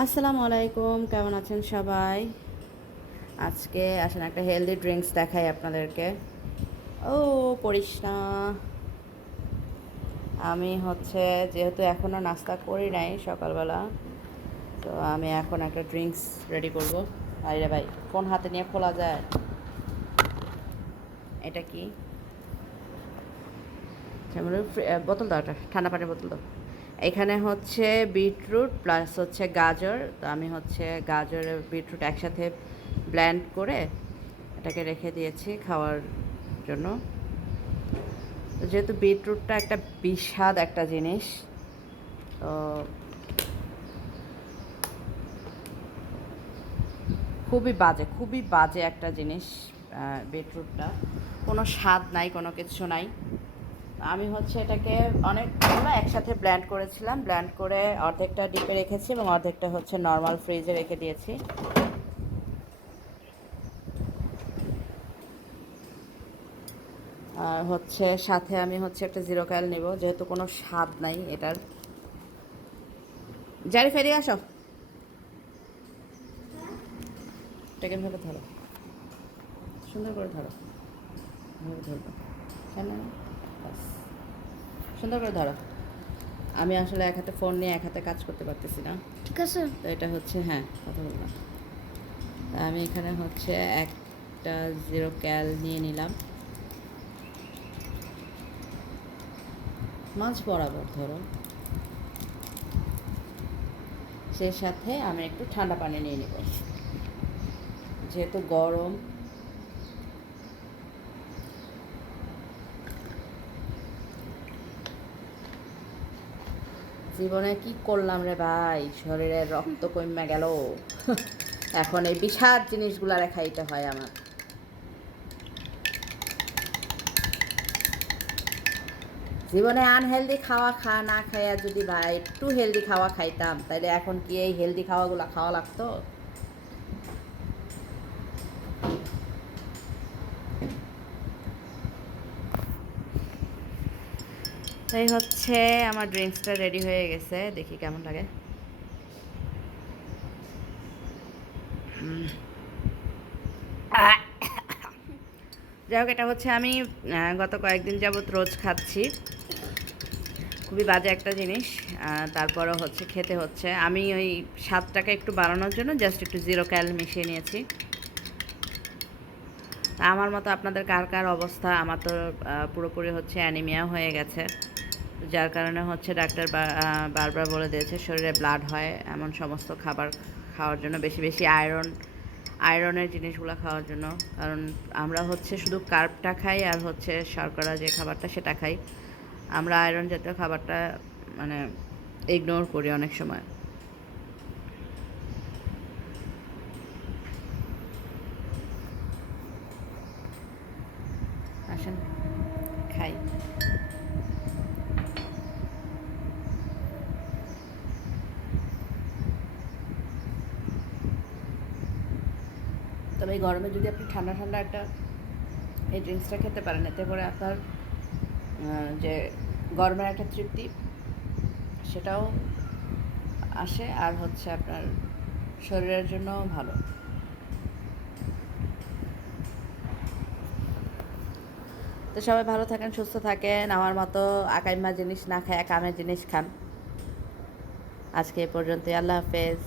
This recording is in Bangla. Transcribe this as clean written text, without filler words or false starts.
আসসালামু আলাইকুম, কেমন আছেন সবাই? আজকে আসেন একটা হেলদি ড্রিঙ্কস দেখাই আপনাদেরকে। ও পড়িস না। আমি যেহেতু এখনও নাস্তা করি নাই সকালবেলা, তো আমি এখন একটা ড্রিঙ্কস রেডি করব। আরে ভাই, ফোন হাতে নিয়ে খোলা যায়? এটা কি? বোতল দাও, একটা ঠান্ডা পানির বোতল দাও। এখানে বিটরুট প্লাস গাজর। তো আমি গাজর আর বিটরুট একসাথে ব্লেন্ড করে এটাকে রেখে দিয়েছি খাওয়ার জন্য। তো যেহেতু বিটরুটটা একটা বিস্বাদ একটা জিনিস, তো খুবই বাজে একটা জিনিস। বিটরুটটা কোনো স্বাদ নাই, কোনো কিছু নাই। আমি এটাকে অনেকগুলো একসাথে ব্লেন্ড করেছিলাম, ব্লেন্ড করে অর্ধেকটা ডিপে রেখেছি এবং অর্ধেকটা নর্মাল ফ্রিজে রেখে দিয়েছি। আর সাথে আমি একটা জিরো কাল নেব, যেহেতু কোনো স্বাদ নাই এটার। জারি ফেরি আসো, এটাকে ভেবে ধরো, সুন্দর করে ধরো, ভেবে ধরবো কেন? বাস, সুন্দর করে ধরো। আমি আসলে এক হাতে ফোন নিয়ে এক হাতে কাজ করতে পারতেছি না, ঠিক আছে? তো এটা হ্যাঁ, কথা বললাম। তা আমি এখানে একটা জিরো ক্যাল নিয়ে নিলাম, মাছ বরাবর ধরো। সেই সাথে আমি একটু ঠান্ডা পানি নিয়ে নেব, যেহেতু গরম। জীবনে কি করলাম রে ভাই, শরীরের রক্ত কমে গেল। এখন এই বিষাদ জিনিসগুলারে খাইতে হয় আমার। জীবনে আনহেলদি খাওয়া না খাইয়া যদি ভাই একটু হেলদি খাওয়া খাইতাম, তাহলে এখন কি এই হেলদি খাওয়াগুলো খাওয়া লাগতো? তাই আমার ড্রিঙ্কসটা রেডি হয়ে গেছে, দেখি কেমন লাগে। যাই হোক, এটা আমি গত কয়েকদিন যাবৎ রোজ খাচ্ছি। খুবই বাজে একটা জিনিস, তারপরও খেতে হচ্ছে। আমি ওই স্বাদটাকে একটু বাড়ানোর জন্য জাস্ট একটু জিরো ক্যাল মিশিয়ে নিয়েছি। আমার মতো আপনাদের কার কার অবস্থা? আমার তো পুরোপুরি অ্যানিমিয়া হয়ে গেছে, যার কারণে ডাক্তার বারবার বলে দিয়েছে শরীরে ব্লাড হয় এমন সমস্ত খাবার খাওয়ার জন্য, বেশি বেশি আয়রনের জিনিসগুলো খাওয়ার জন্য। কারণ আমরা শুধু কার্বটা খাই আর শর্করা যে খাবারটা সেটা খাই। আমরা আয়রন জাতীয় খাবারটা মানে ইগনোর করি অনেক সময়। আসেন খাই। তবে এই গরমে যদি আপনি ঠান্ডা ঠান্ডা একটা এই ড্রিঙ্কসটা খেতে পারেন, এতে করে আপনার যে গরমের একটা তৃপ্তি সেটাও আসে, আর আপনার শরীরের জন্যও ভালো। তো সবাই ভালো থাকেন, সুস্থ থাকেন। আমার মতো আকাইমা জিনিস না খায়, কামের জিনিস খান। আজকে এ পর্যন্তই, আল্লাহ হাফেজ।